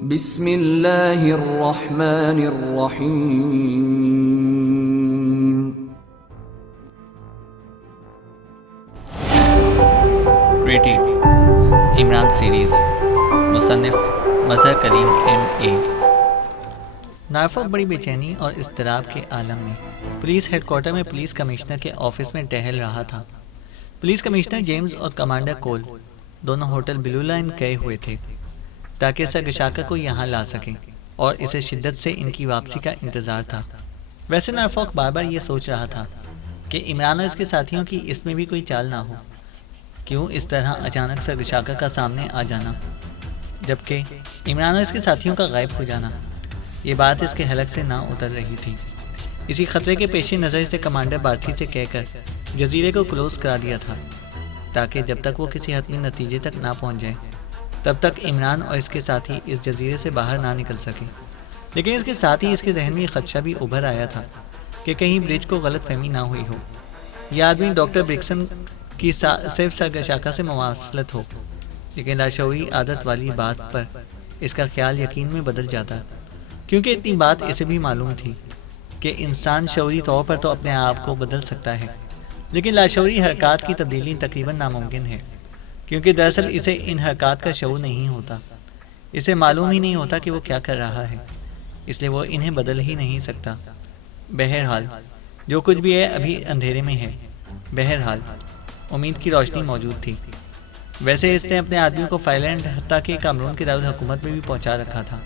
बिस्मिल्लाहिर्रहमानिर्रहीम। Creative Imran series मुसन्निफ Mazhar करीम M.A। नारफक बड़ी बेचैनी और इज़्तिराब के आलम में पुलिस हेडक्वार्टर में पुलिस कमिश्नर के ऑफिस में टहल रहा था। पुलिस कमिश्नर जेम्स और कमांडर कोल दोनों होटल ब्लू लाइन गए हुए थे ताकि सरगशाका को यहाँ ला सकें और इसे शिद्दत से इनकी वापसी का इंतज़ार था। वैसे नारफक बार बार ये सोच रहा था कि इमरान और इसके साथियों की इसमें भी कोई चाल ना हो। क्यों इस तरह अचानक सरगशाका का सामने आ जाना, जबकि इमरान और इसके साथियों का गायब हो जाना, ये बात इसके हलक से ना उतर रही थी। इसी खतरे के पेश नज़र से कमांडर बार्थी से कहकर जजीरे को क्लोज करा दिया था ताकि जब तक वो किसी हतमी नतीजे तक ना पहुंच जाए तब तक इमरान और इसके साथी इस जजीरे से बाहर ना निकल सके। लेकिन इसके साथ ही इसके जहन में खदशा भी उभर आया था कि कहीं ब्रिज को गलत फहमी ना हुई हो। यह आदमी डॉक्टर ब्रिक्सन की सिर्फ सरगशाका से मुवासलत हो, लेकिन लाशऊरी आदत वाली बात पर इसका ख्याल यकीन में बदल जाता, क्योंकि इतनी बात इसे भी मालूम थी कि इंसान शऊरी तौर पर तो अपने आप को बदल सकता है, लेकिन लाशऊरी हरकत की तब्दीली तकरीबन नामुमकिन है, क्योंकि दरअसल इसे इन हरकत का शऊर नहीं होता। इसे मालूम ही नहीं होता कि वो क्या कर रहा है, इसलिए वो इन्हें बदल ही नहीं सकता। बहरहाल जो कुछ भी है अभी अंधेरे में है। बहरहाल उम्मीद की रोशनी मौजूद थी। वैसे इसने अपने आदमियों को फाइलैंड हत्ता के कामरून के दारुल हुकूमत में भी पहुंचा रखा था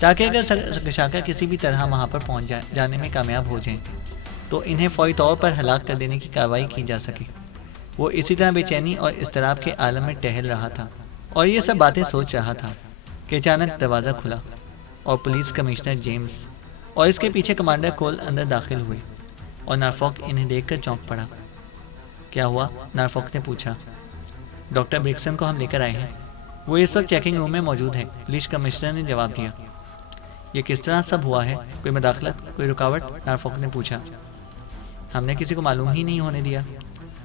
ताकि अगर सरगशाका किसी भी तरह वहां पर पहुंच जाने में कामयाब हो जाएं तो इन्हें फौरी तौर पर हलाक कर देने की कार्रवाई की जा सके। वो इसी तरह बेचैनी और इज़्तिराब के आलम में टहल रहा था और ये सब बातें सोच रहा था कि अचानक दरवाज़ा खुला और पुलिस कमिश्नर जेम्स और इसके पीछे कमांडर कोल अंदर दाखिल हुए और नारफॉक इन्हें देखकर चौंक पड़ा। क्या हुआ? नारफॉक ने पूछा। डॉक्टर ब्रिक्सन को हम लेकर आए हैं, वो इस वक्त चेकिंग रूम में मौजूद है, पुलिस कमिश्नर ने जवाब दिया। ये किस तरह सब हुआ है? कोई मदाखलत, कोई रुकावट? नारफॉक ने पूछा। हमने किसी को मालूम ही नहीं होने दिया।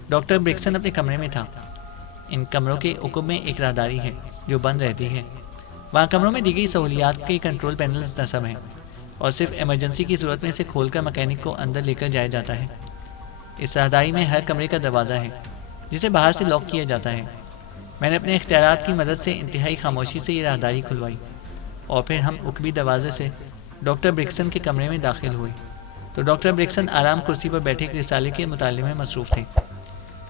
डॉक्टर ब्रिक्सन अपने कमरे में था। इन कमरों के उकुब में एक राहदारी है जो बंद रहती है। वहाँ कमरों में दी गई सहूलियात के कंट्रोल पैनल्स नस्ब हैं और सिर्फ इमरजेंसी की सूरत में इसे खोलकर मैकेनिक को अंदर लेकर जाया जाता है। इस राहदारी में हर कमरे का दरवाज़ा है जिसे बाहर से लॉक किया जाता है। मैंने अपने इख्तियारात की मदद से इंतहाई खामोशी से ये राहदारी खुलवाई और फिर हम उकबी दरवाजे से डॉक्टर ब्रिक्सन के कमरे में दाखिल हुए तो डॉक्टर ब्रिक्सन आराम कुर्सी पर बैठे एक रिसाले के मुताले में मसरूफ़ थे।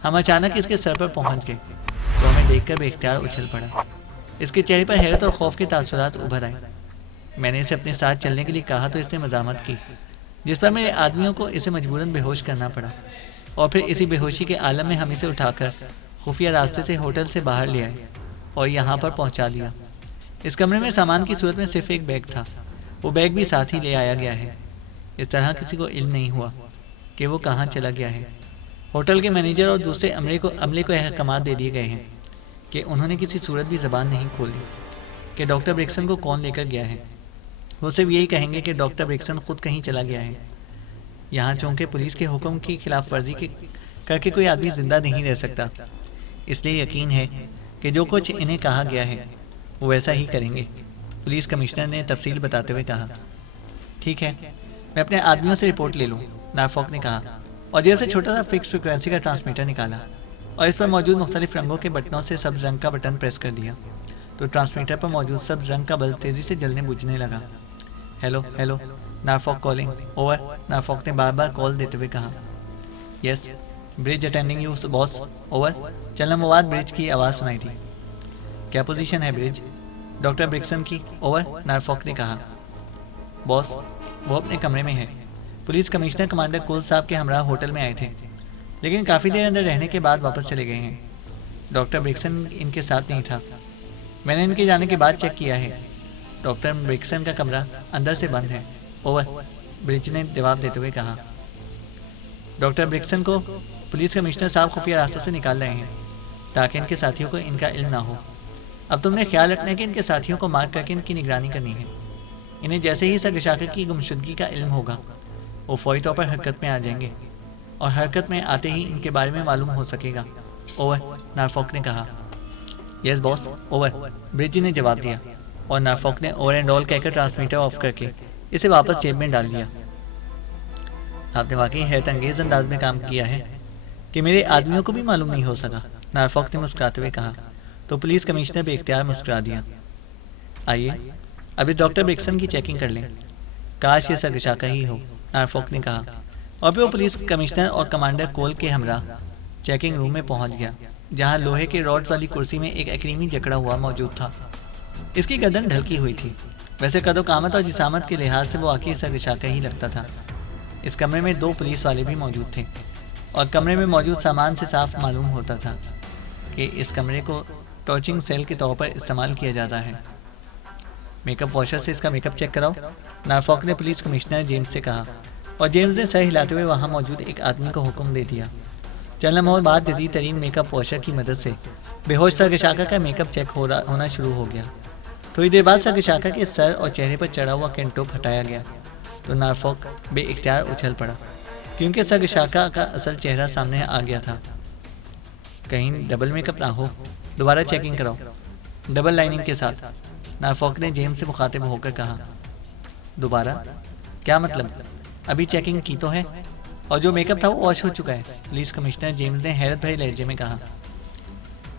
हम अचानक इसके सर पर पहुंच गए तो हमें देखकर बेख्तियार उछल पड़ा। इसके चेहरे पर हैरत और खौफ के तासुरात उभर आए। मैंने इसे अपने साथ चलने के लिए कहा तो इसने मजामत की, जिस पर मेरे आदमियों को इसे मजबूरन बेहोश करना पड़ा और फिर इसी बेहोशी के आलम में हम इसे उठाकर खुफिया रास्ते से होटल से बाहर ले आए और यहाँ पर पहुँचा दिया। इस कमरे में सामान की सूरत में सिर्फ एक बैग था, वो बैग भी साथ ही ले आया गया है। इस तरह किसी को इल्म नहीं हुआ कि वो कहाँ चला गया है। होटल के मैनेजर और दूसरे अमले को अहकामात दे दिए गए हैं कि उन्होंने किसी सूरत भी ज़बान नहीं खोली कि डॉक्टर ब्रिक्सन को कौन लेकर गया है। वो सिर्फ यही कहेंगे कि डॉक्टर ब्रिक्सन खुद कहीं चला गया है। यहाँ चूँकि पुलिस के हुक्म की खिलाफ वर्जी करके कोई आदमी जिंदा नहीं रह सकता, इसलिए यकीन है कि जो कुछ इन्हें कहा गया है वो वैसा ही करेंगे, पुलिस कमिश्नर ने तफसील बताते हुए कहा। ठीक है, मैं अपने आदमियों से रिपोर्ट ले लूँ, नारफॉक ने कहा और जेब से छोटा सा फिक्स फ्रिक्वेंसी का ट्रांसमीटर निकाला और इस पर मौजूद मुख्तलिफ रंगों के बटनों से सब्ज रंग का बटन प्रेस कर दिया तो ट्रांसमीटर पर मौजूद सब्ज रंग का बल्ब तेज़ी से जलने बुझने लगा। Hello hello, Norfolk calling, over. Norfolk ने बार बार कॉल देते हुए कहा। Yes, bridge attending you boss, over. चलनमवाद ब्रिज की आवाज़ सुनाई थी। क्या पोजीशन है ब्रिज? डॉक्टर ब्रिक्सन की, ओवर। नारफॉक ने कहा। बॉस, वो अपने कमरे में है। पुलिस कमिश्नर कमांडर कोल साहब के हमरा होटल में आए थे, लेकिन काफ़ी देर अंदर रहने के बाद वापस चले गए हैं। डॉक्टर ब्रिक्सन इनके साथ नहीं था। मैंने इनके जाने के बाद चेक किया है। डॉक्टर ब्रिक्सन का कमरा अंदर से बंद है, ओवर। ब्रिज ने जवाब देते हुए कहा। डॉक्टर ब्रिक्सन को पुलिस कमिश्नर साहब खुफिया रास्तों से निकाल रहे हैं ताकि इनके साथियों को इनका इल्म ना हो। अब तुमने ख्याल रखना है कि इनके साथियों को मार्क करके इनकी निगरानी करनी है। इन्हें जैसे ही सरगशाका की गुमशुदगी का इल्म होगा वो फौरी तौर पर हरकत में आ जाएंगे और हरकत में आते ही इनके बारे में मालूम हो सकेगा, ओवर। नारफॉक ने कहा। Yes boss, over. ब्रिज ने जवाब दिया और नारफॉक ने ओवर एंड ऑल कहकर ट्रांसमीटर ऑफ करके इसे वापस जेब में डाल दिया। आपने वाकई हैरत अंगेज अंदाज में काम किया है कि मेरे आदमियों को भी मालूम नहीं हो सका, नारफॉक ने मुस्कुराते हुए कहा। तो पुलिस कमिश्नर बेख्तियार मुस्कुरा दिया। आइए अभी डॉक्टर ब्रिक्सन की चेकिंग कर लें। काश ये सरगशाका ही हो, नारफॉक ने कहा। और फिर वो पुलिस कमिश्नर और कमांडर कोल के हमरा चेकिंग रूम में पहुंच गया, जहां लोहे के रॉड्स वाली कुर्सी में एक एक्रीमी जकड़ा हुआ मौजूद था। इसकी गर्दन ढलकी हुई थी। वैसे कदो कामत और जिसामत के लिहाज से वो वाकई सरगशाका ही लगता था। इस कमरे में 2 पुलिस वाले भी मौजूद थे और कमरे में मौजूद सामान से साफ मालूम होता था कि इस कमरे को टॉर्चिंग सेल के तौर पर इस्तेमाल किया जाता है। मेकअप वॉशर से इसका मेकअप चेक कराओ, नारफॉक ने पुलिस कमिश्नर जेम्स से कहा, और जेम्स ने सर हिलाते हुए वहां मौजूद एक आदमी को हुक्म दे दिया। चंद लम्हों बाद जदीद तरीन मेकअप वॉशर की मदद से बेहोश सरगशाका का मेकअप चेक होना शुरू हो गया। थोड़ी देर बाद सरगशाका के सर और चेहरे पर चढ़ा हुआ कैंटोप हटाया गया तो नारफॉक बेइख्तियार उछल पड़ा, क्योंकि सरगशाका का असल चेहरा सामने आ गया था। कहीं डबल मेकअप ना हो, दोबारा चेकिंग कराओ, डबल लाइनिंग के साथ, नारफॉक ने जेम्स से मुखातिब होकर कहा। दोबारा? क्या मतलब? अभी चेकिंग की तो है, और जो मेकअप था वो वॉश हो चुका है, पुलिस कमिश्नर जेम्स ने हैरत भरे लहजे में कहा।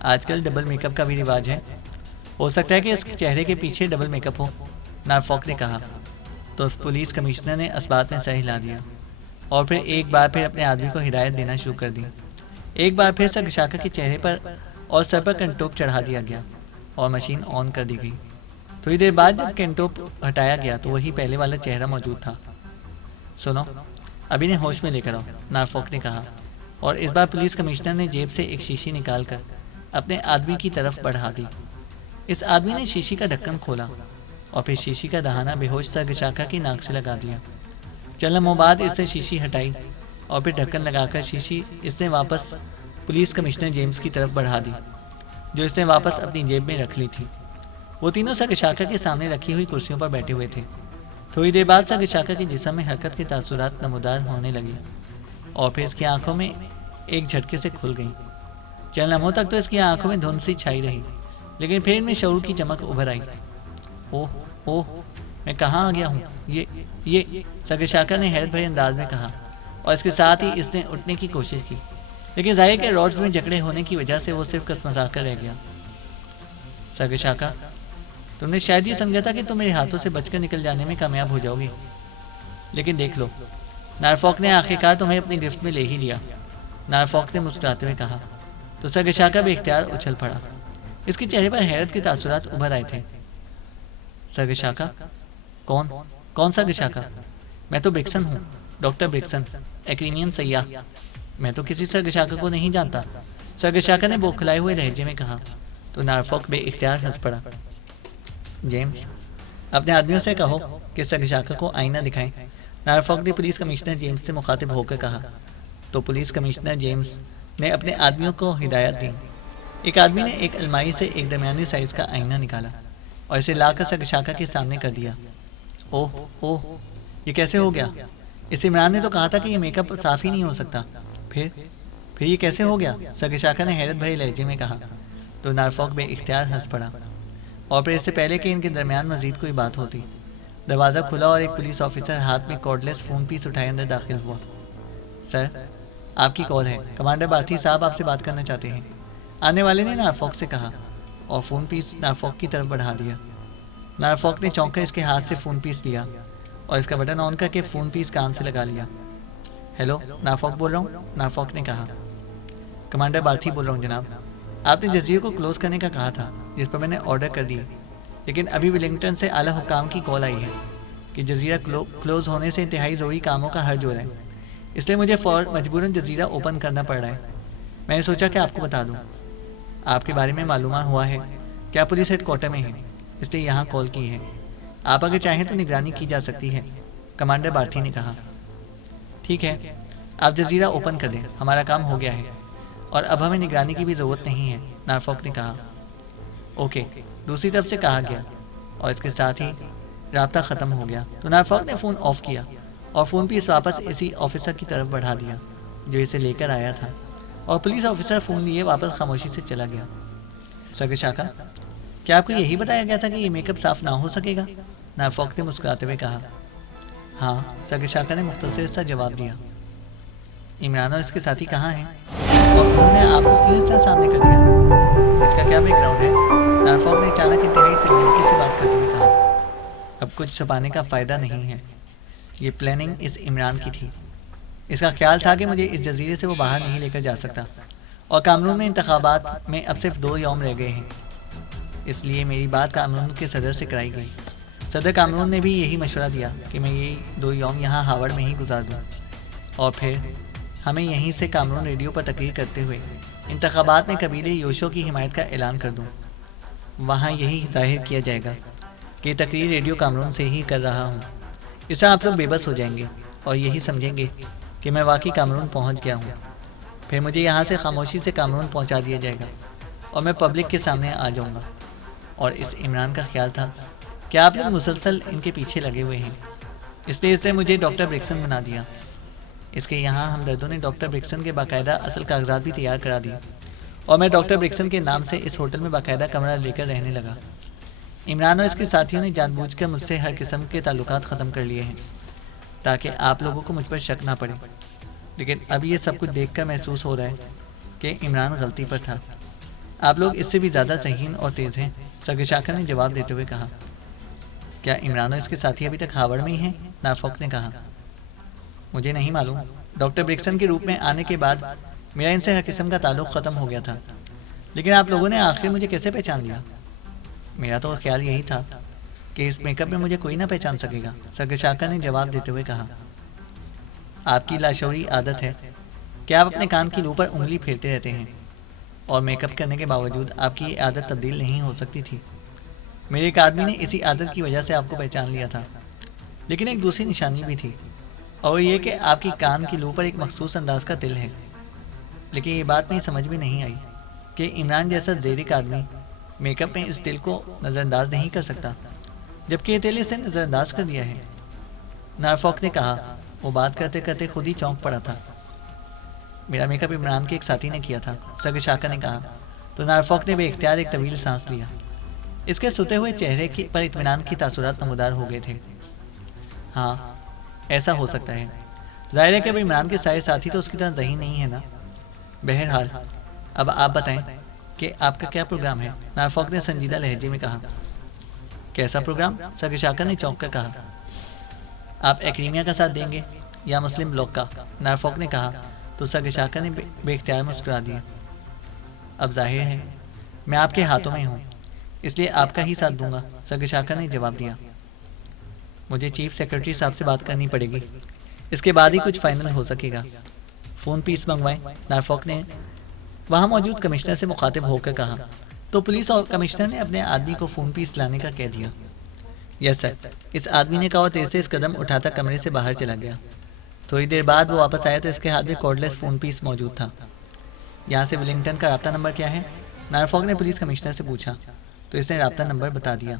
आजकल डबल मेकअप का भी रिवाज है, हो सकता है कि इस चेहरे के पीछे डबल मेकअप हो, नारफॉक ने कहा। तो पुलिस कमिश्नर ने इस बात में सर हिला दिया और फिर एक बार फिर अपने आदमी को हिदायत देना शुरू कर दी। एक बार फिर सरगशाका के चेहरे पर और सर पर कैंटोप चढ़ा दिया गया और मशीन ऑन कर दी गई। थोड़ी देर बाद जब कैंटोप हटाया गया तो वही पहले वाला चेहरा मौजूद था। सुनो, अभी ने होश में लेकर आओ, नारफॉक ने कहा, और इस बार पुलिस कमिश्नर ने जेब से एक शीशी निकालकर अपने आदमी की तरफ बढ़ा दी। इस आदमी ने शीशी का ढक्कन खोला और फिर शीशी का दहाना बेहोश सरगशाका की नाक से लगा दिया। चंद लम्हों बाद इसने शीशी हटाई और फिर ढक्कन लगाकर शीशी इसने वापस पुलिस कमिश्नर जेम्स की तरफ बढ़ा दी, जो इसने वापस अपनी जेब में रख ली थी। वो तीनों सरगशाका के सामने रखी हुई कुर्सियों पर बैठे हुए थे। थोड़ी देर बाद सरगशाका के जिस्म में हरकत के तासुरात नमूदार होने लगी और फिर इसकी आंखों में एक झटके से खुल गई। चंद लम्हों तक तो इसकी आंखों में धुंध सी छाई रही, लेकिन फिर इनमें शऊर की चमक उभर आई। ओह ओह, मैं कहाँ आ गया हूँ? ये सरगशाका ने हैरत भरे अंदाज में कहा, और इसके साथ ही इसने उठने की कोशिश की, लेकिन जाहिर के रॉड्स में जकड़े होने की वजह से वो सिर्फ कसमसाकर रह गया। सरगशाका, तुमने शायद ये समझा था कि तुम मेरे हाथों से बचकर निकल जाने में कामयाब हो जाओगे, लेकिन देख लो, नारफॉक ने आखिरकार तुम्हें अपनी गिरफ्त में ले ही लिया, नारफॉक ने मुस्कुराते हुए कहा। तो सरगशाका बेख्तियार उछल पड़ा। इसके चेहरे पर हैरत के तासुरात उभर आए थे। सरगशाका? कौन सरगशाका? मैं तो ब्रिक्सन हूँ, डॉक्टर ब्रिक्सन, एक्रीनियन सयाह। मैं तो किसी सरगशाका को नहीं जानता, सरगशाका ने बौखलाए हुए लहजे में कहा। तो नारफॉक बेइख्तियार हंस पड़ा। जेम्स, अपने आदमियों से कहो कि सरगशाका को आईना दिखाएं, नारफॉक ने पुलिस कमिश्नर जेम्स से मुखातिब होकर कहा। तो पुलिस कमिश्नर जेम्स ने अपने आदमियों को हिदायत दी। एक आदमी ने एक अलमारी से एक दरमियानी साइज का आईना निकाला और इसे लाकर सरगशाका के सामने कर दिया। ओह ओह, ये कैसे हो गया? इस इमरान ने तो कहा था कि ये मेकअप साफ ही नहीं हो सकता। फिर ये कैसे हो गया? सरगशाका ने हैरत भरे लहजे में कहा। तो नारफॉक बेइख्तियार हंस पड़ा और फिर इससे पहले कि इनके दरमियान मजीद कोई बात होती, दरवाज़ा खुला और एक पुलिस ऑफिसर हाथ में कॉर्डलेस फोन पीस उठाए अंदर दाखिल हुआ। सर, आपकी कॉल है, कमांडर बार्थी साहब आपसे बात करना चाहते हैं, आने वाले ने नारफॉक से कहा और फ़ोन पीस नारफॉक की तरफ बढ़ा दिया। नारफॉक ने चौंक कर इसके हाथ से फ़ोन पीस लिया और इसका बटन ऑन करके फ़ोन पीस कान से लगा लिया। हेलो, नारफॉक बोल रहा हूँ, नारफॉक ने कहा। कमांडर बार्थी बोल रहा हूँ जनाब, आपने जजीरे को क्लोज़ करने का कहा था, जिस पर मैंने ऑर्डर कर दिए, लेकिन अभी विलिंगटन से आला हुक्काम की कॉल आई है कि जजीरा क्लोज़ होने से इंतहाई ज़रूरी कामों का हर्ज हो रहा है, इसलिए मुझे मजबूरन जजीरा ओपन करना पड़ रहा है। मैंने सोचा कि आपको बता दूँ। आपके बारे में मालूम हुआ है कि आप पुलिस हेडक्वार्टर में हैं, इसलिए यहाँ कॉल की है। आप अगर चाहें तो निगरानी की जा सकती है, कमांडर बार्थी ने कहा। ठीक है, आप जजीरा ओपन कर दें, हमारा काम हो गया है और अब हमें निगरानी की भी ज़रूरत नहीं है, नारफॉक ने कहा। ओके, दूसरी तरफ से कहा गया और इसके साथ ही राब्ता ख़त्म हो गया। तो नारफॉक ने फ़ोन ऑफ किया और फ़ोन पीस वापस इसी ऑफिसर की तरफ बढ़ा दिया जो इसे लेकर आया था, और पुलिस ऑफिसर फ़ोन लिए वापस खामोशी से चला गया। सरगशाका, क्या आपको यही बताया गया था कि ये मेकअप साफ ना हो सकेगा? नारफॉक ने मुस्कुराते हुए कहा। हाँ, सगिशाका ने मुख्तसर सा जवाब दिया। इमरान और इसके साथी कहाँ हैं? और उन्होंने आपको क्यों इस तरह सामने कर दिया? इसका क्या बैकग्राउंड है? नारफॉक ने अचानक इंतहाई संजीदगी से बात करते हुए कहा। अब कुछ छुपाने का फायदा नहीं है। ये प्लानिंग इस इमरान की थी। इसका ख्याल था कि मुझे इस जजीरे से वो बाहर नहीं लेकर जा सकता, और कामरून में इंतखाबात में अब सिर्फ 2 यौम रह गए हैं। इसलिए मेरी बात कामरून के सदर से कराई गई। सदर कामरून ने भी यही मशवरा दिया कि मैं यही 2 यौम यहाँ हावर्ड में ही गुजार दूँ, और फिर हमें यहीं से कामरून रेडियो पर तकरीर करते हुए इंतखाबात में कबीले योशो की हिमायत का ऐलान कर दूँ। वहाँ यही जाहिर किया जाएगा कि तकरीर रेडियो कामरून से ही कर रहा हूँ। इससे आप लोग बेबस हो जाएंगे और यही समझेंगे कि मैं वाकई कामरून पहुँच गया हूँ। फिर मुझे यहाँ से खामोशी से कामरून पहुँचा दिया जाएगा और मैं पब्लिक के सामने आ जाऊँगा। और इस इमरान का ख्याल था कि आप लोग मुसलसल इनके पीछे लगे हुए हैं, इसलिए इसने मुझे डॉक्टर ब्रिक्सन बना दिया। इसके यहाँ हमदर्दों ने डॉक्टर ब्रिक्सन के बाकायदा असल कागजात भी तैयार करा दिए, और मैं डॉक्टर ब्रिक्सन के नाम से इस होटल में बाकायदा कमरा लेकर रहने लगा। इमरान और इसके साथियों ने जानबूझकर मुझसे हर किस्म के ताल्लुकात ख़त्म कर लिए हैं ताकि आप लोगों को मुझ पर शक ना पड़े। लेकिन अब ये सब कुछ देखकर महसूस हो रहा है कि इमरान गलती पर था। आप लोग इससे भी ज़्यादा ज़हीन और तेज़ हैं, सगिशाका ने जवाब देते हुए कहा। क्या इमरान और इसके साथी अभी तक हावर्ड में ही हैं? नारफॉक ने कहा। मुझे नहीं मालूम। डॉक्टर ब्रिक्सन के रूप में आने के बाद मेरा इनसे हर किस्म का ताल्लुक ख़त्म हो गया था, लेकिन आप लोगों ने आखिर मुझे कैसे पहचान लिया? मेरा तो ख्याल यही था कि इस मेकअप में मुझे कोई ना पहचान सकेगा, सगिशाका ने जवाब देते हुए कहा। आपकी लाशौरी आदत है कि आप अपने कान की लू पर उंगली फेरते रहते हैं, और मेकअप करने के बावजूद आपकी ये आदत तब्दील नहीं हो सकती थी। मेरे एक आदमी ने इसी आदत की वजह से आपको पहचान लिया था, लेकिन एक दूसरी निशानी भी थी, और ये कि आपकी कान की लू पर एक मखसूस अंदाज का तिल है। लेकिन ये बात नहीं समझ में नहीं आई कि इमरान जैसा ज़ेरिक आदमी मेकअप में इस तिल को नज़रअंदाज नहीं कर सकता, जबकि ये तिल इसे नज़रअंदाज कर दिया है। नारफॉक ने कहा। वो बात करते करते खुद ही चौंक पड़ा था। मेरा मेकअप इमरान के एक साथी ने किया था, सगिशाका ने कहा। तो नारफॉक ने बेइख्तियार एक तवील सांस लिया। इसके सुते हुए चेहरे पर इत्मीनान की तासुरात नमूदार हो गए थे। हाँ, ऐसा हो सकता है। जाहिर है कि अब इमरान के सारे साथी तो उसकी तरह ज़हीन नहीं है ना। बहरहाल अब आप बताएं कि आपका क्या प्रोग्राम है? नारफॉक ने संजीदा लहजे में कहा। कैसा प्रोग्राम? सगिशाका ने चौंक कर कहा। आप एक्रीमिया का साथ देंगे या मुस्लिम ब्लॉक का? नारफॉक ने कहा। तो सगिशाका ने बेख्तियार मुस्कुरा दिया। अब जाहिर है मैं आपके हाथों में हूँ, इसलिए आपका ही साथ दूंगा, सगिशाका ने जवाब दिया। मुझे चीफ सेक्रेटरी साहब से बात करनी पड़ेगी, इसके बाद ही कुछ फाइनल हो सकेगा। फ़ोन पीस मंगवाएं, नारफॉक ने वहाँ मौजूद कमिश्नर से मुखातिब होकर कहा। तो पुलिस और कमिश्नर ने अपने आदमी को फ़ोन पीस लाने का कह दिया। यस सर, इस आदमी ने कहा और तेज से इस कदम उठाता कमरे से बाहर चला गया। थोड़ी देर बाद वो वापस आया तो इसके हाथ में कॉर्डलेस फ़ोन पीस मौजूद था। यहाँ से विलिंगटन का राब्ता नंबर क्या है? नारफॉक ने पुलिस कमिश्नर से पूछा, तो इसने राब्ता नंबर बता दिया।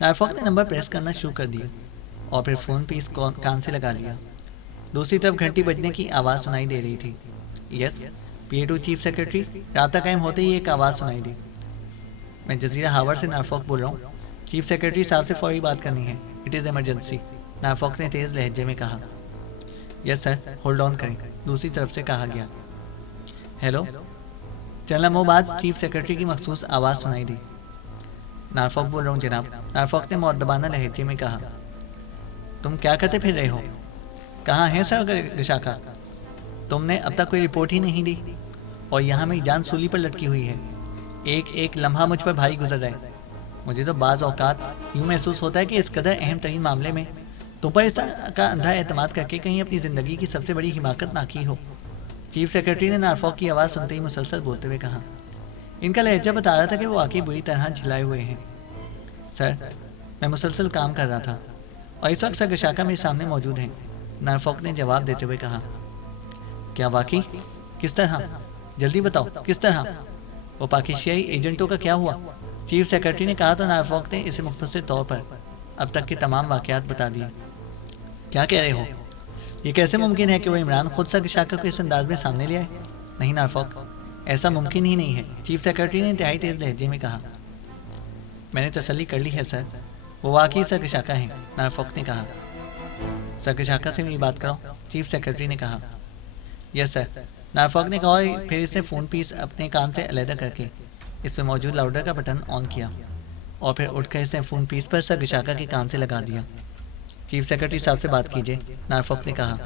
नारफॉक ने नंबर प्रेस करना शुरू कर दिया और फिर फ़ोन पीस कान से लगा लिया। दूसरी तरफ घंटी बजने की आवाज़ सुनाई दे रही थी। Yes, PA2 chief secretary. राब्ता कायम होते ही एक आवाज़ सुनाई दी। मैं जजीरा हावर्ड से नारफॉक बोल रहा हूँ। चीफ सेक्रेटरी साहब से फौरी बात करनी है। इट इज़ इमरजेंसी, नारफॉक ने तेज़ लहजे में कहा। यस सर, होल्ड ऑन करें, दूसरी तरफ से कहा गया। हेलो, चंद लम्हों बाद चीफ सेक्रेटरी की मखसूस आवाज़ सुनाई दी। नारफॉक बोल रहा हूँ जनाब, नारफॉक ने मुअद्दबाना लहजे में कहा। तुम क्या करते फिर रहे हो? कहाँ है सगिशाका? तुमने अब तक कोई रिपोर्ट ही नहीं दी, और यहाँ मेरी जान सूली पर लटकी हुई है। एक एक लम्हा मुझ पर भारी गुजर रहा है। मुझे तो बाज़ औकात यूँ महसूस होता है कि इस कदर अहम तरीन मामले में तुम पर इस तरह का अंधा एतमाद करके कहीं अपनी ज़िंदगी की सबसे बड़ी हिमाकत ना की हो। चीफ सेक्रेटरी ने नारफॉक की आवाज़ सुनते ही मुसलसल बोलते हुए कहा। इनका लहजा बता रहा था कि वो वाकई बुरी तरह झिलाए हुए हैं। सर, मैं मुसलसल काम कर रहा था और इस वक्त सगिशाका मेरे सामने मौजूद हैं, नारफॉक ने जवाब देते हुए कहा। क्या वाकई? किस तरह? जल्दी बताओ, किस तरह? वो पाकिस्तानी एजेंटों का क्या हुआ? चीफ सेक्रेटरी ने कहा तो नारफॉक ने इसे मुख्तसर तौर पर अब तक के तमाम वाक़यात बता दिए। क्या कह रहे हो? ये कैसे मुमकिन है कि वो इमरान खुद सगिशाका को इस अंदाज में सामने ले आए? नहीं नारफॉक, ऐसा मुमकिन ही नहीं है, चीफ सेक्रेटरी ने इंतहाई तेज लहजे में कहा। मैंने तसल्ली कर ली है सर, वो वाकई सर्गशाका हैं, नॉरफॉक ने कहा। सर्गशाका से मेरी बात कराओ, चीफ सेक्रेटरी ने कहा। यस सर, नॉरफॉक ने कहा और फिर इसने फ़ोन पीस अपने कान से अलहदा करके इसमें मौजूद लाउडर का बटन ऑन किया और फिर उठकर इसने फ़ोन पीस पर सर्गशाका के कान से लगा दिया। चीफ सेक्रेटरी साहब से बात कीजिए, नॉरफॉक ने कहा।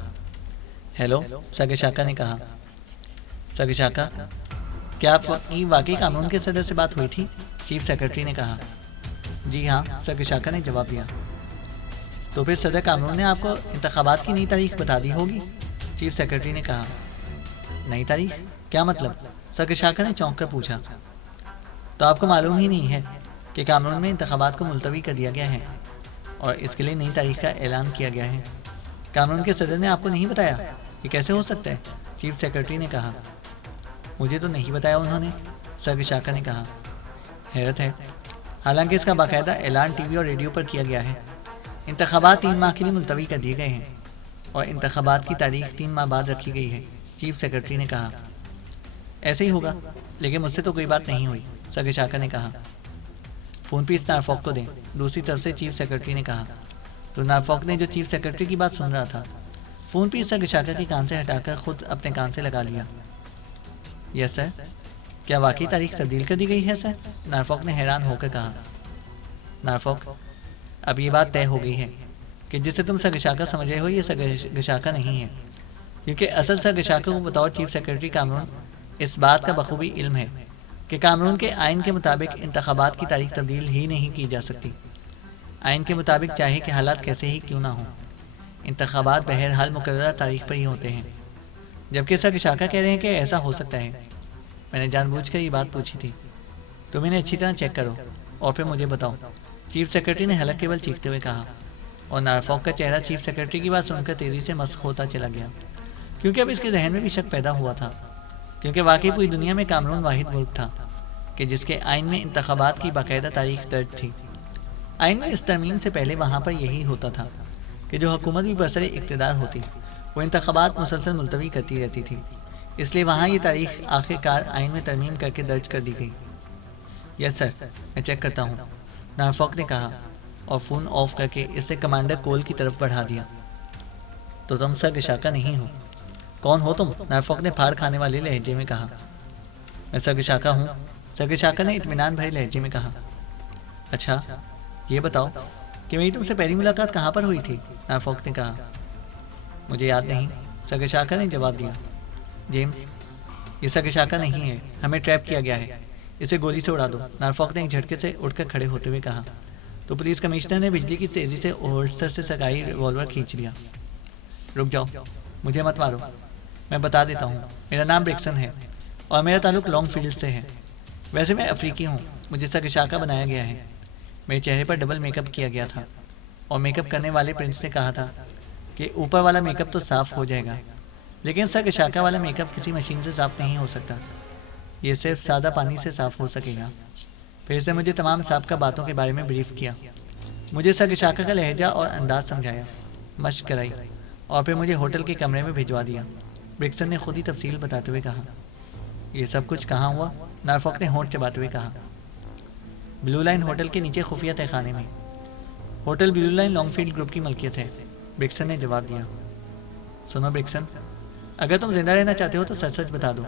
हेलो, सर्गशाका ने कहा। सर्गशाका, क्या आपकी वाकई कानून के सदर से बात हुई थी? चीफ सेक्रेटरी ने कहा। जी हाँ, सर्गशाका ने जवाब दिया। तो फिर सदर कानून ने आपको इंतखाबात की नई तारीख बता दी होगी, चीफ सेक्रेटरी ने कहा। नई तारीख? क्या मतलब? सर्गशाका ने चौंक कर पूछा। तो आपको मालूम ही नहीं है कि कानून में इंतखाबात को मुलतवी कर दिया गया है और इसके लिए नई तारीख का ऐलान किया गया है। कानून के सदर ने आपको नहीं बताया? ये कैसे हो सकता है? चीफ सेक्रेटरी ने कहा। मुझे तो नहीं बताया उन्होंने, सर्गशाका ने कहा। हैरत है, हालांकि इसका बाकायदा ऐलान टीवी और रेडियो पर किया गया है। इंतखाबात 3 माह के लिए मुलतवी कर दिए गए हैं और इंतखाबात की तारीख 3 माह बाद रखी गई है, चीफ सेक्रेटरी ने कहा। ऐसे ही होगा, लेकिन मुझसे तो कोई बात नहीं हुई, सर्गशाका ने कहा। फ़ोन पीस नॉरफॉक को दें, दूसरी तरफ से चीफ सेक्रेटरी ने कहा। तो नॉरफॉक ने, जो चीफ सेक्रेटरी की बात सुन रहा था, फ़ोन पीस सर्गशाका के कान से हटाकर खुद अपने कान से लगा लिया। यस सर, क्या वाकई तारीख तब्दील कर दी गई है सर? नॉरफॉक ने हैरान होकर कहा। नॉरफॉक, अब ये बात तय हो गई है कि जिसे तुम सर्गशाका समझ रहे हो ये सर्गशाका नहीं है, क्योंकि असल सर्गशाका को बतौर चीफ सेक्रेटरी कानून इस बात का बखूबी इल्म है कि कानून के आइन के मुताबिक इंतखाबात की तारीख तब्दील ही नहीं की जा सकती। आइन के मुताबिक चाहे कि हालात कैसे ही क्यों ना हो, इंतखाबात बहरहाल मुकर्ररा तारीख पर ही होते हैं। जबकि सर्गशाका कह रहे हैं कि ऐसा हो सकता है। मैंने जानबूझकर ये बात पूछी थी। तुम इन्हें अच्छी तरह चेक करो और फिर मुझे बताओ, चीफ सेक्रेटरी ने हलक केवल चीखते हुए कहा। और नॉरफॉक का चेहरा चीफ सेक्रेटरी की बात सुनकर तेजी से मस्क होता चला गया, क्योंकि अब इसके जहन में भी शक पैदा हुआ था, क्योंकि वाकई पूरी दुनिया में कामरून वाहिद मुल्क था कि जिसके आइन में इंतखाबात की बाकायदा तारीख दर्ज थी। आइन में इस तरमीम से पहले वहाँ पर यही होता था कि जो हुकूमत भी बरसरे इक़्तिदार होती, वो इंतखाबात मुसलसल मुलतवी करती रहती थी। इसलिए वहाँ ये तारीख आखिरकार आइन में तरमीम करके दर्ज कर दी गई। यस सर, मैं चेक करता हूँ, नॉरफॉक ने कहा और फ़ोन ऑफ करके इसे कमांडर कोल की तरफ बढ़ा दिया। तो तुम सर्गशाका नहीं हो? कौन हो तुम? नॉरफॉक ने फाड़ खाने वाले लहजे में कहा। मैं सर्गशाका हूँ, सर्गशाका ने इत्मीनान भरे लहजे में कहा। अच्छा, ये बताओ कि मेरी तुमसे पहली मुलाकात कहाँ पर हुई थी? नॉरफॉक ने कहा। मुझे याद नहीं, सर्गशाका ने जवाब दिया। जेम्स, ये सर्गशाका नहीं है, हमें ट्रैप किया गया है, इसे गोली से उड़ा दो, नॉरफॉक ने एक झटके से उठकर खड़े होते हुए कहा। तो पुलिस कमिश्नर ने बिजली की तेज़ी से होल्स्टर से सरकारी रिवॉल्वर खींच लिया। रुक जाओ, मुझे मत मारो, मैं बता देता हूँ, मेरा नाम ब्रिक्सन है और मेरा ताल्लुक लॉन्ग फील्ड से है। वैसे मैं अफ्रीकी हूँ, मुझे सर्गशाका बनाया गया है। मेरे चेहरे पर डबल मेकअप किया गया था और मेकअप करने वाले प्रिंस ने कहा था कि ऊपर वाला मेकअप तो साफ़ हो जाएगा, लेकिन सर्गशाका वाला मेकअप किसी मशीन से साफ़ नहीं हो सकता, ये सिर्फ सादा पानी से साफ़ हो सकेगा। फिर से मुझे तमाम साबका बातों के बारे में ब्रीफ किया, मुझे सर्गशाका का लहजा और अंदाज समझाया, मशक कराई और फिर मुझे होटल के कमरे में भिजवा दिया। ब्रिक्सन ने खुद ही तफसील बताते हुए कहा। ये सब कुछ कहाँ हुआ? नॉरफॉक ने होंठ चबाते हुए कहा। ब्लू लाइन होटल के नीचे खुफिया तहखाने में। होटल ब्लू लाइन लॉन्गफील्ड ग्रुप की मलकियत है, ब्रिक्सन ने जवाब दिया। सुनो ब्रिक्सन, अगर तुम जिंदा रहना चाहते हो तो सच सच बता दो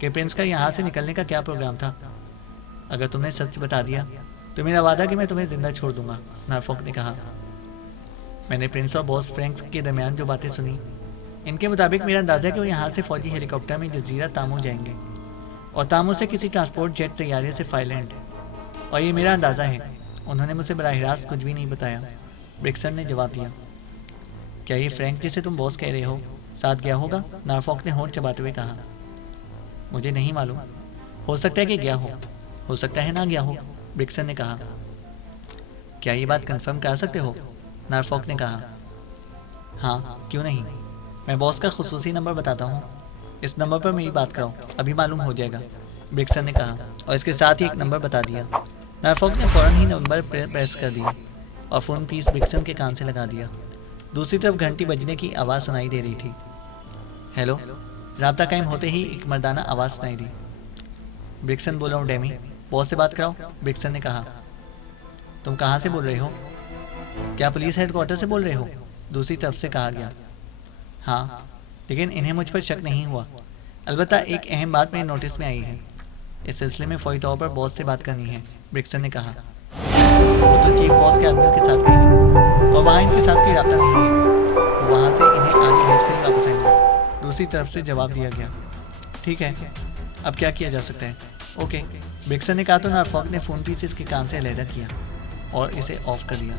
कि प्रिंस का यहाँ से निकलने का क्या प्रोग्राम था। अगर तुमने सच बता दिया तो मेरा वादा कि मैं तुम्हें जिंदा छोड़ दूंगा, नॉरफॉक ने कहा। मैंने प्रिंस और बॉस फ्रैंक के दरमियान जो बातें सुनी, इनके मुताबिक मेरा अंदाजा है कि वो यहाँ से फौजी हेलीकॉप्टर में जजीरा तामो जाएंगे और तामो से किसी ट्रांसपोर्ट जेट तैयारे से फाइलैंड, और ये मेरा अंदाज़ा है, उन्होंने मुझसे बराह रास्त कुछ भी नहीं बताया, ब्रिक्सन ने जवाब दिया। क्या ये फ्रैंक जिसे तुम बॉस कह रहे हो साथ गया होगा? नॉरफॉक ने होंठ चबाते हुए कहा। मुझे नहीं मालूम, हो सकता है कि गया हो सकता है ना गया हो, ब्रिक्सन ने कहा। क्या ये बात कंफर्म कर सकते हो? नॉरफॉक ने कहा। हाँ, क्यों नहीं, मैं बॉस का खुसूसी नंबर बताता हूँ, इस नंबर पर मेरी बात कराओ, अभी मालूम हो जाएगा, ब्रिक्सन ने कहा और इसके साथ ही एक नंबर बता दिया। नॉरफॉक ने फ़ौरन ही नंबर प्रेस कर दिया और फ़ोन पीस ब्रिक्सन के कान से लगा दिया। दूसरी तरफ घंटी बजने की आवाज़ सुनाई दे रही थी। हेलो, राब्ता कायम होते ही एक मर्दाना आवाज़ सुनाई दी। ब्रिक्सन बोल रहा हूँ डैमी, बॉस से बात कराओ, ब्रिक्सन ने कहा। तुम कहाँ से बोल रहे हो? क्या पुलिस हेडक्वार्टर से बोल रहे हो? दूसरी तरफ से कहा गया। हाँ, लेकिन इन्हें मुझ पर शक नहीं हुआ। अलबत्ता एक अहम बात मेरे नोटिस में आई है। इस सिलसिले में फौरी तौर पर बॉस से बात करनी है, ब्रिक्सन ने कहा। वो तो चीफ बॉस के आदमियों के साथ गए हैं और वहाँ इनके साथ कोई रब्ता नहीं है। वो वहाँ से इन्हें आगे भेज कर ही वापस आएंगे। दूसरी तरफ से जवाब दिया गया। ठीक है, अब क्या किया जा सकता है? ओके, ब्रिक्सन ने कहा तो नॉरफॉक ने फ़ोन पीस इसके कान से अलहदा किया और इसे ऑफ कर दिया।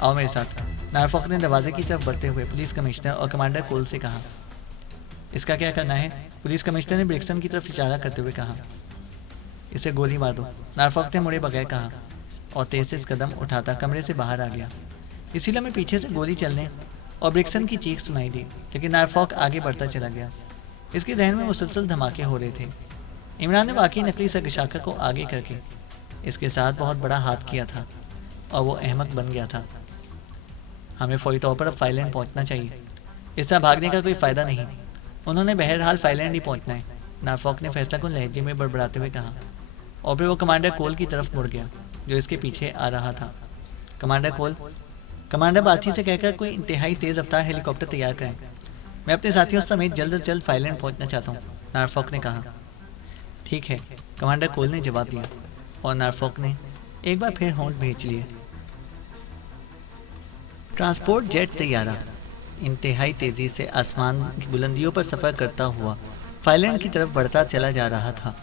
आओ मेरे साथ, नॉरफॉक ने दरवाजे की तरफ बढ़ते हुए पुलिस कमिश्नर और कमांडर कोल से कहा। इसका क्या करना है? पुलिस कमिश्नर ने ब्रिक्सन की तरफ इशारा करते हुए कहा। इसे गोली मार दो, नॉरफॉक ने मुड़े बगैर कहा और तेज से कदम उठाता कमरे से बाहर आ गया। इसी लम्हे पीछे से गोली चलने और ब्रिक्सन की चीख सुनाई दी, लेकिन नॉरफॉक आगे बढ़ता चला गया। इसके जहन में मुसलसल धमाके हो रहे थे। इमरान ने वाकई नकली सर्गशाखा को आगे करके इसके साथ बहुत बड़ा हाथ किया था और वो अहमक बन गया था। हमें फौरी तौर पर अब फाइलैंड पहुंचना चाहिए। इस तरह भागने का कोई फ़ायदा नहीं। उन्होंने बहरहाल फाइलैंड ही पहुंचना है, नॉरफॉक ने फैसला कुन लहजे में बड़बड़ाते हुए कहा और फिर वो कमांडर कोल की तरफ मुड़ गया जो इसके पीछे आ रहा था। कमांडर कोल, कमांडर बार्थी से कहकर कोई इंतहाई तेज रफ्तार हेलीकॉप्टर तैयार करें। मैं अपने साथियों समेत जल्द से जल्द फाइलैंड पहुंचना चाहता हूँ, नॉरफॉक ने कहा। ठीक है, कमांडर कोल ने जवाब दिया और नॉरफॉक ने एक बार फिर होंठ भेज लिए। ट्रांसपोर्ट जेट तैयारा इंतहाई तेजी से आसमान की बुलंदियों पर सफर करता हुआ फाइलैंड की तरफ बढ़ता चला जा रहा था।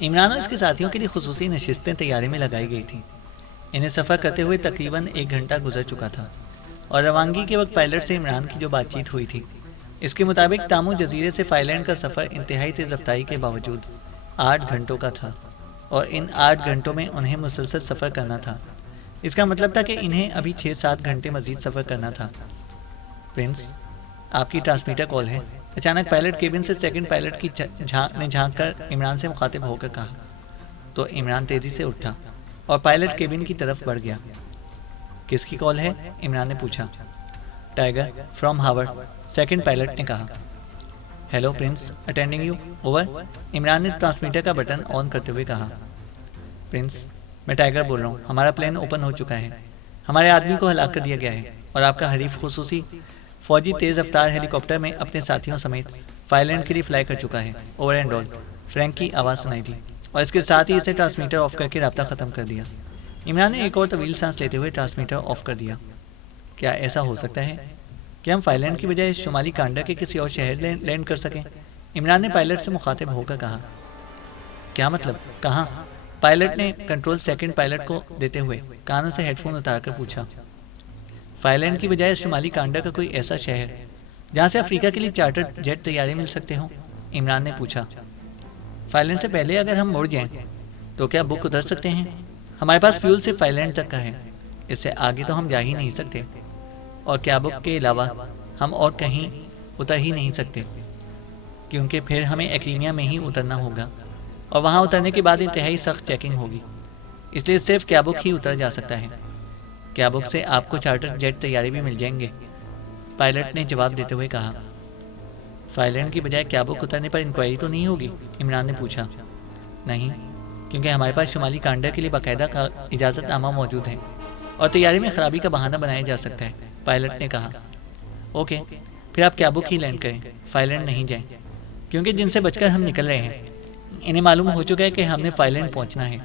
इमरान और इसके साथियों के लिए खुसूसी नशिस्तें तैयारी में लगाई गई थी। इन्हें सफर करते हुए तकरीबन 1 घंटा गुजर चुका था और रवानगी के वक्त पायलट से इमरान की जो बातचीत हुई थी, इसके मुताबिक तामू जजीरे से फाइलैंड का सफर इंतहाई तेज रफ्तारी के बावजूद 8 घंटों का था और इन 8 घंटों में उन्हें मुसलसल सफर करना था। इसका मतलब था कि इन्हें अभी 6-7 घंटे मजीद सफर करना था। प्रिंस, आपकी ट्रांसमीटर कॉल है, अचानक पायलट केबिन से सेकंड पायलट की ने झांक कर इमरान से मुखातिब होकर कहा। तो इमरान तेजी से उठा और पायलट केबिन की तरफ बढ़ गया। किसकी कॉल है? इमरान ने पूछा। Tiger from Harvard, second pilot ने कहा। Hello Prince, attending you, over. Imran ने ट्रांसमीटर का बटन ऑन करते हुए कहा। प्रिंस, मैं टाइगर बोल रहा हूँ, हमारा प्लेन ओपन हो चुका है। हमारे आदमी को हलाक कर दिया गया है और आपका हरीफ खुसूसी फौजी तेज रफ्तार हेलीकॉप्टर में अपने साथियों समेत फाइलैंड के लिए फ्लाई कर चुका है। ओवर एंड ऑल, फ्रैंक की आवाज़ सुनाई दी और इसके साथ ही इसे ट्रांसमीटर ऑफ करके रब्ता ख़त्म कर दिया। इमरान ने एक और तवील सांस लेते हुए ट्रांसमीटर ऑफ कर दिया। क्या ऐसा हो सकता है कि हम फाइलैंड की बजाय शुमाली कांडा के किसी और शहर लैंड कर सकें? इमरान ने पायलट से मुखातिब होकर कहा। क्या मतलब, कहाँ? पायलट ने कंट्रोल सेकंड पायलट को देते हुए कानों से हेडफोन उतारकर पूछा। फाइलैंड की बजाय शुमाली कांडा का कोई ऐसा शहर जहाँ से अफ्रीका के लिए चार्टर्ड जेट तैयारी मिल सकते हो? इमरान ने पूछा। फाइलैंड से पहले अगर हम मुड़ जाएं तो क्या बुक उतर सकते हैं? हमारे पास फ्यूल सिर्फ फाइलैंड तक का है, इससे आगे तो हम जा ही नहीं सकते और क्या बुक के अलावा हम और कहीं उतर ही नहीं सकते, क्योंकि फिर हमें एक्रीनिया में ही उतरना होगा और वहाँ उतरने के बाद इंतहाई सख्त चेकिंग होगी। इसलिए सिर्फ कैबुक ही उतरा जा सकता है। कैबुक से आपको चार्टर जेट तैयारी भी मिल जाएंगे, पायलट ने जवाब देते हुए कहा। फाइलैंड की बजाय कैबुक उतरने पर इंक्वायरी तो नहीं होगी? इमरान ने पूछा। नहीं, क्योंकि हमारे पास शुमाली कांडा के लिए बाकायदा का इजाज़तनामा मौजूद है और तैयारी में खराबी का बहाना बनाया जा सकता है, पायलट ने कहा। ओके, फिर आप कैबुक ही लैंड करें, फाइलैंड नहीं जाएं, क्योंकि जिनसे बचकर हम निकल रहे हैं इन्हें मालूम हो चुका है कि हमने फाइलैंड पहुंचना है।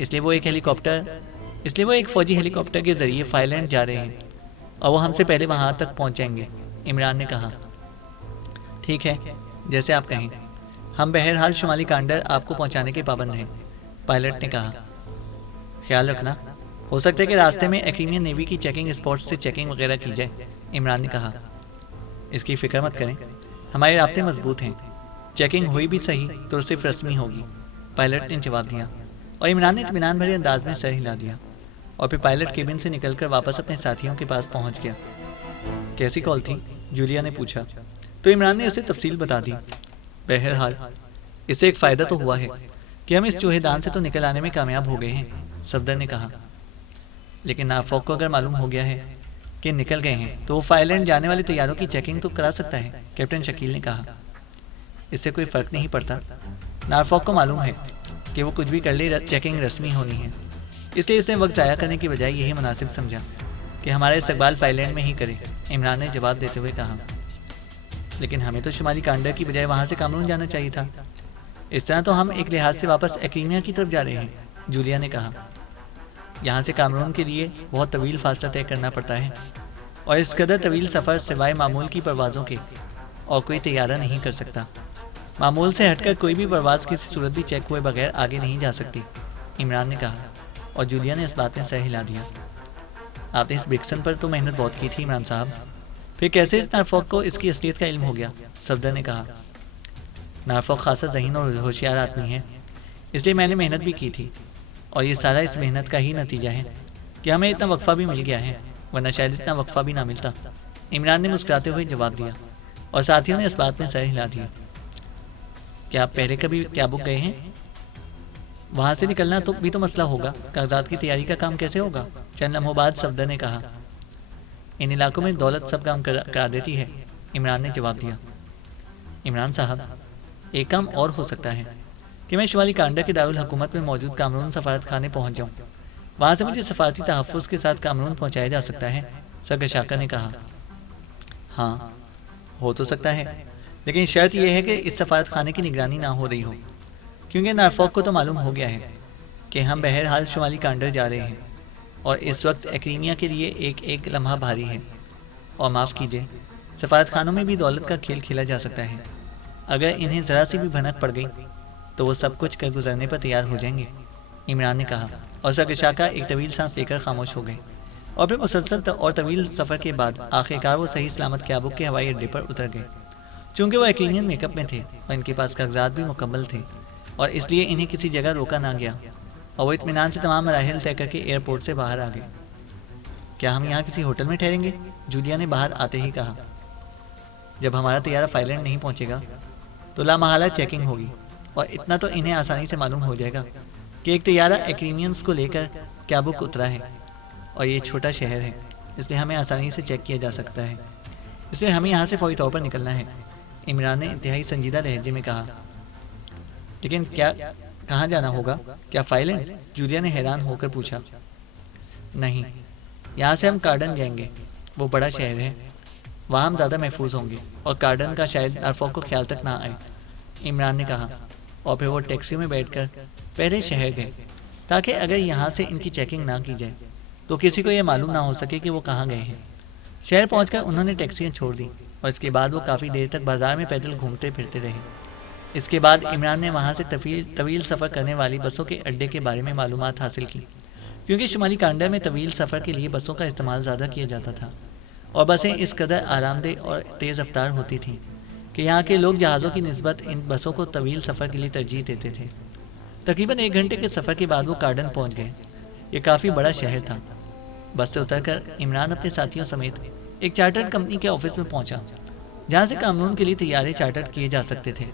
इसलिए वो एक फ़ौजी हेलीकॉप्टर के ज़रिए फाइलैंड जा रहे हैं और वो हमसे पहले वहाँ तक पहुँच जाएंगे, इमरान ने कहा। ठीक है, जैसे आप कहें। हम बहरहाल शुमाली कांडर आपको पहुँचाने के पाबंद हैं, पायलट ने कहा। ख्याल रखना, हो सकता है कि रास्ते में एक्रीनियन नेवी की चेकिंग स्पॉट से चेकिंग वगैरह की जाए, इमरान ने कहा। इसकी फ़िक्र मत करें, हमारे रास्ते मजबूत हैं। चेकिंग हुई भी सही तो सिर्फ रस्मी होगी, पायलट ने जवाब दिया और इमरान ने इत्मीनान भरे अंदाज में सर हिला दिया और फिर पायलट केबिन से निकलकर वापस अपने साथियों के पास पहुंच गया। कैसी कॉल थी? जूलिया ने पूछा तो इमरान ने उसे तफसील बता दी। बहरहाल इससे एक फ़ायदा तो हुआ है कि हम इस चूहेदान से तो निकल आने में कामयाब हो गए हैं, सफदर ने कहा। लेकिन नाफौक को अगर मालूम हो गया है कि निकल गए हैं तो वो फाइलैंड जाने वाले तैयारों की चेकिंग तो करा सकता है, कैप्टन शकील ने कहा। इससे कोई फ़र्क नहीं पड़ता, नाफौक को मालूम है कि वो कुछ भी कर ले, चेकिंग रस्मी होनी है। इसलिए इसने वक्त ज़ाया करने की बजाय यही मुनासिब समझा कि हमारा इस्तकबाल फाइलैंड में ही करे। इमरान ने जवाब देते हुए कहा, लेकिन हमें तो शुमाली कांडा की बजाय वहाँ से कामरून जाना चाहिए था। इस तरह तो हम एक लिहाज से वापस एक्रीमिया की तरफ जा रहे हैं, जूलिया ने कहा। यहाँ से कामरून के लिए बहुत तवील फासला तय करना पड़ता है और इस कदर तवील सफ़र सिवाय मामूल की परवाज़ों के और कोई तैयारा नहीं कर सकता। मामूल से हटकर कोई भी परवाज़ किसी सूरत भी चेक हुए बगैर आगे नहीं जा सकती, इमरान ने कहा और जूलिया ने इस बात में सर हिला दिया। आपने इस ब्रिक्सन पर तो मेहनत बहुत की थी इमरान साहब, फिर कैसे इस नारफॉक को इसकी असलियत का इल्म हो गया? सफदर ने कहा। नारफॉक खासा ज़हीन और होशियार आदमी है, इसलिए मैंने मेहनत भी की थी और ये सारा इस मेहनत का ही नतीजा है कि हमें इतना वक्फा भी मिल गया है, वरना शायद इतना वक्फा भी ना मिलता। इमरान ने मुस्कुराते हुए जवाब दिया और साथियों ने इस बात में सर हिला दिया। क्या आप पहले कभी टैबुक गए हैं? वहाँ से निकलना तो भी तो मसला होगा, कागजात की तैयारी का काम कैसे होगा? चंद लम्हों बाद सफदर ने कहा। इन इलाकों में दौलत सब काम करा देती है, इमरान ने जवाब दिया। इमरान साहब, एक काम और हो सकता है कि मैं शुमाली कांडा के दारुल हुकूमत में मौजूद कामरून सफारत खाने पहुँच जाऊँ। वहाँ से मुझे सफारती तहफ़्फ़ुज़ के साथ कामरून पहुँचाया जा सकता है, सरगशाका ने कहा। हाँ, हो तो सकता है, लेकिन शर्त यह है कि इस सफारत खाने की निगरानी ना हो रही हो, क्योंकि नारफॉक को तो मालूम हो गया है कि हम बहरहाल शुमाली कांडर जा रहे हैं और इस वक्त एक्रीमिया के लिए एक एक लम्हा भारी है। और माफ़ कीजिए, सफारत खानों में भी दौलत का खेल खेला जा सकता है। अगर इन्हें ज़रा सी भी भनक पड़ गई तो वो सब कुछ कर गुजरने पर तैयार हो जाएंगे, इमरान ने कहा और सरगशाका एक तवील सांस लेकर खामोश हो गए। और फिर मुसलसल और तवील सफ़र के बाद आखिरकार वो सही सलामत क्याबुक के हवाई अड्डे पर उतर गए। चूँकि वो एक्रीमियन मेकअप में थे और इनके पास कागजात भी मुकम्मल थे और इसलिए इन्हें किसी जगह रोका ना गया और वो इत्मीनान से तमाम मराहिल तय करके एयरपोर्ट से बाहर आ गए। क्या हम यहाँ किसी होटल में ठहरेंगे? जूलिया ने बाहर आते ही कहा। जब हमारा तैयारा फाइलैंड नहीं पहुँचेगा तो लामहला चेकिंग होगी और इतना तो इन्हें आसानी से मालूम हो जाएगा कि एक तैयारा एक्रीमियंस को लेकर क्याबुक उतरा है और ये छोटा शहर है, इसलिए हमें आसानी से चेक किया जा सकता है। इसलिए हमें यहाँ से फौरी तौर पर निकलना है, इमरान ने इंतहाई संजीदा लहजे में कहा। लेकिन क्या कहाँ जाना होगा? क्या फाइलैंड? जूलिया ने हैरान होकर पूछा। नहीं, यहाँ से हम कार्डन जाएंगे, वो बड़ा शहर है, वहाँ हम ज़्यादा महफूज होंगे और कार्डन का शायद नारफॉक को ख्याल तक ना आए, इमरान ने कहा। और फिर वो टैक्सी में बैठकर पहले शहर गए ताकि अगर यहाँ से इनकी चेकिंग ना की जाए तो किसी को यह मालूम ना हो सके कि वो कहाँ गए हैं। शहर पहुँचकर उन्होंने टैक्सियाँ छोड़ दी और इसके बाद वो काफ़ी देर तक बाजार में पैदल घूमते फिरते रहे। इसके बाद इमरान ने वहाँ से तवील सफ़र करने वाली बसों के अड्डे के बारे में मालूमात हासिल की, क्योंकि शुमाली कांडा में तवील सफ़र के लिए बसों का इस्तेमाल ज़्यादा किया जाता था और बसें इस कदर आरामदेह और तेज़ रफ्तार होती थीं कि यहाँ के लोग जहाज़ों की निस्बत इन बसों को तवील सफ़र के लिए तरजीह देते थे। तकरीबन 1 घंटे के सफ़र के बाद वो कार्डन पहुँच गए। ये काफ़ी बड़ा शहर था। बस से उतरकर इमरान अपने साथियों समेत एक चार्टर्ड कंपनी के ऑफिस में पहुंचा, जहां से कामरून के लिए तैयारे चार्टर्ड किए जा सकते थे।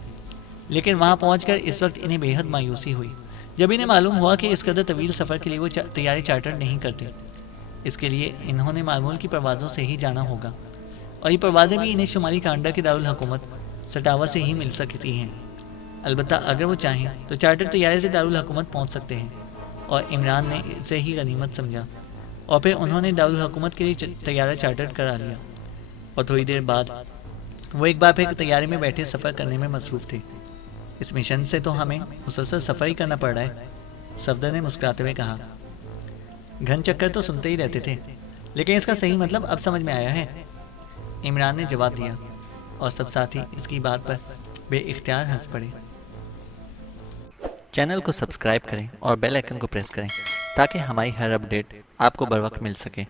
लेकिन वहां पहुंचकर इस वक्त इन्हें बेहद मायूसी हुई जब इन्हें मालूम हुआ कि इस कदर तवील सफ़र के लिए वो तैयारे चार्टर्ड नहीं करते। इसके लिए इन्होंने मामूल की परवाज़ों से ही जाना होगा और ये परवाज़ें भी इन्हें शुमाली कांडा के दारुल हुकूमत सटावा से ही मिल सकती हैं। अलबत्ता अगर वो चाहें तो चार्टर्ड तैयारे से दारुल हुकूमत पहुँच सकते हैं और इमरान ने इसे ही गनीमत समझा और फिर उन्होंने दारुल हुकूमत के लिए तैयारा चार्टर्ड करा लिया। और थोड़ी देर बाद वो एक बार फिर तैयारे में बैठे सफ़र करने में मसरूफ़ थे। इस मिशन से तो हमें मुसलसल सफ़र ही करना पड़ रहा है, सफदर ने मुस्कुराते हुए कहा। घन चक्कर तो सुनते ही रहते थे, लेकिन इसका सही मतलब अब समझ में आया है, इमरान ने जवाब दिया और सब साथी इसकी बात पर बेइख्तियार हंस पड़े। चैनल को सब्सक्राइब करें और बेल आइकन को प्रेस करें ताकि हमारी हर अपडेट आपको बर वक्त मिल सके।